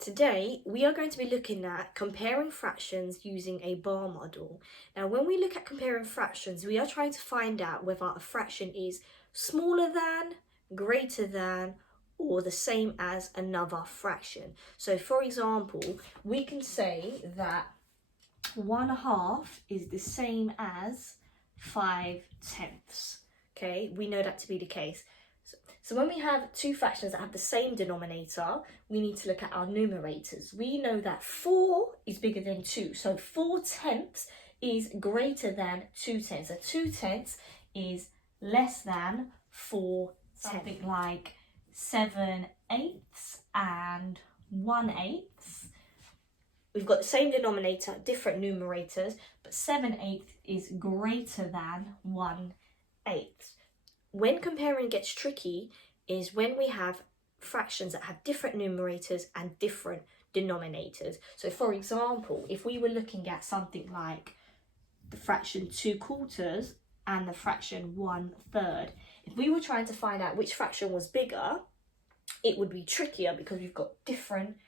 Today, we are going to be looking at comparing fractions using a bar model. Now, when we look at comparing fractions, we are trying to find out whether a fraction is smaller than, greater than, or the same as another fraction. So, for example, we can say that 1/2 is the same as 5/10. Okay, we know that to be the case. So when we have two fractions that have the same denominator, we need to look at our numerators. We know that 4 is bigger than 2. So 4/10 is greater than 2/10. So 2/10 is less than 4/10. Something like 7/8 and 1/8. We've got the same denominator, different numerators, but 7/8 is greater than 1/8. When comparing gets tricky is when we have fractions that have different numerators and different denominators. So for example, if we were looking at something like the fraction 2/4 and the fraction 1/3, if we were trying to find out which fraction was bigger, it would be trickier because we've got different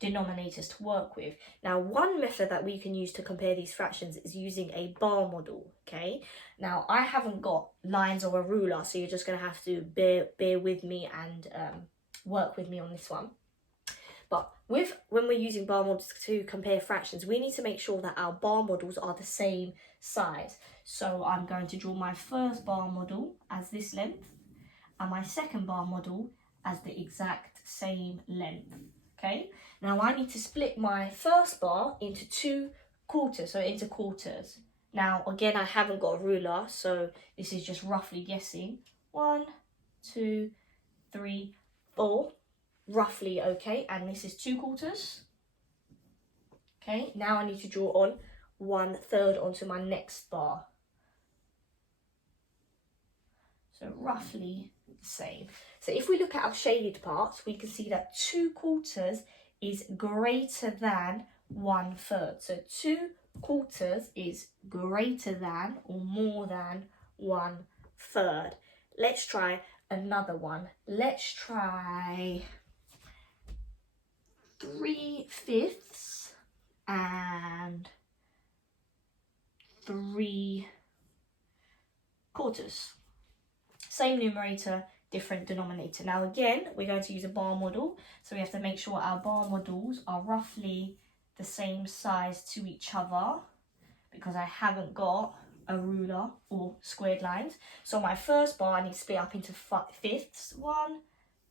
denominators to work with. Now, one method that we can use to compare these fractions is using a bar model, okay? Now, I haven't got lines or a ruler, so you're just going to have to bear with me and work with me on this one. But when we're using bar models to compare fractions, we need to make sure that our bar models are the same size. So I'm going to draw my first bar model as this length and my second bar model as the exact same length. Okay, now I need to split my first bar into 2/4, so into quarters. Now, again, I haven't got a ruler, so this is just roughly guessing. 1, 2, 3, 4, roughly, okay, and this is 2/4. Okay, now I need to draw on 1/3 onto my next bar. So roughly the same. So if we look at our shaded parts, we can see that 2/4 is greater than 1/3. So 2/4 is greater than or more than 1/3. Let's try another one. Let's try 3/5 and 3/4. Same numerator, different denominator. Now again, we're going to use a bar model, so we have to make sure our bar models are roughly the same size to each other because I haven't got a ruler or squared lines. So my first bar I need to split up into fifths. 1,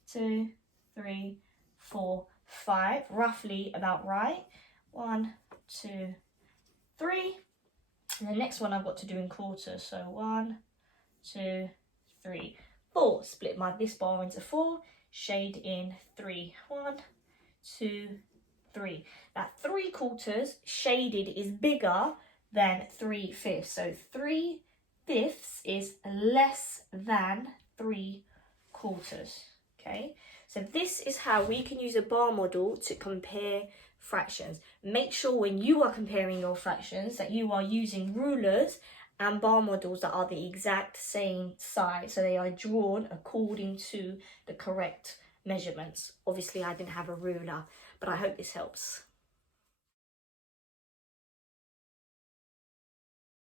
2, 3, 4, 5, roughly about right. 1, 2, 3. And the next one I've got to do in quarters. So 1, 2, 3, 4. Split this bar into 4, shade in 3. 1, 2, 3. That 3/4 shaded is bigger than 3/5. So 3/5 is less than 3/4. Okay, so this is how we can use a bar model to compare fractions. Make sure when you are comparing your fractions that you are using rulers and bar models that are the exact same size, so they are drawn according to the correct measurements. Obviously, I didn't have a ruler, but I hope this helps.